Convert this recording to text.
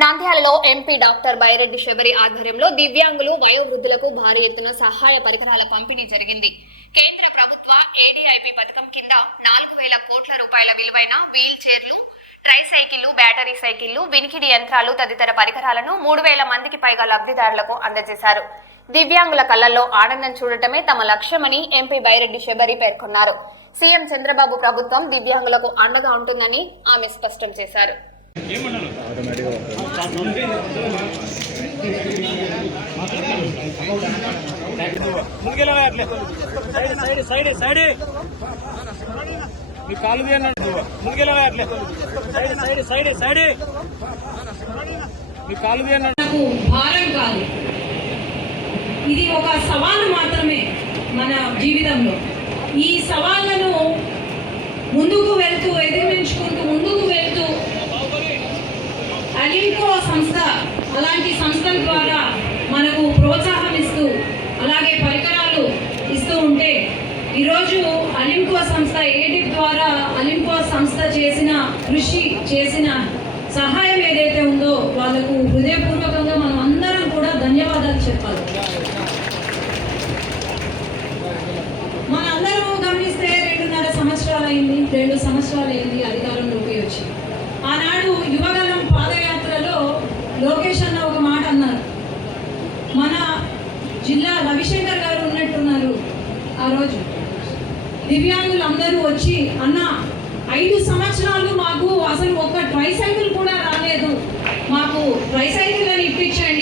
నంద్యాలలో MP doctor Byreddy Sabari ఆధ్వర్యంలో దివ్యాంగులు వయోవృద్ధులకు భారీ ఎత్తున సహాయ పరికరాల పంపిణీ జరిగింది. కేంద్ర ప్రభుత్వ ఏడీఐపీ పథకం కింద 4,000 కోట్ల రూపాయల విలువైన వీల్ చైర్లు, ట్రైసైకిళ్లు, బ్యాటరీ సైకిళ్లు, వినికిడి యంత్రాలు తదితర పరికరాలను 3,000 మందికి పైగా లబ్ధిదారులకు అందజేశారు. దివ్యాంగుల కళ్లలో ఆనందం చూడటమే తమ లక్ష్యమని ఎంపీ బైరెడ్డి శబరి పేర్కొన్నారు. సీఎం చంద్రబాబు ప్రభుత్వం దివ్యాంగులకు అండగా ఉంటుందని ఆమె స్పష్టం చేశారు. భారం కాదు, ఇది ఒక సవాలు మాత్రమే. మన జీవితంలో ఈ సవాళ్లను ముందుకు వెళ్తూ ఎదిరించుకుంటూ ముందుకు వెళ్తూ అలింకో సంస్థ అలాంటి సంస్థల ద్వారా మనకు ప్రోత్సాహం ఇస్తూ అలాగే పరికరాలు ఇస్తూ ఉంటే ఈరోజు అలింకో సంస్థ ఏడిప్ ద్వారా అలింకో సంస్థ చేసిన కృషి చేసిన సహాయం ఏదైతే ఉందో వాళ్ళకు హృదయపూర్వకంగా మనం అందరం కూడా ధన్యవాదాలు చెప్పాలి. మనందరూ గమనిస్తే 2.5 సంవత్సరాలు అయింది, 2 సంవత్సరాలు అయింది అధికారంలోకి వచ్చి. ఆనాడు యువగలం పాదయాత్రలో లోకేష్ అన్న ఒక మాట అన్నారు. మన జిల్లా రవిశంకర్ గారు ఉన్నట్టున్నారు ఆ రోజు. దివ్యాంగులందరూ వచ్చి అన్న 5 సంవత్సరాలు మాకు అసలు ఒక్క ట్రైసైకిల్ కూడా రాలేదు, మాకు ట్రైసైకిల్ అని ఇప్పించండి.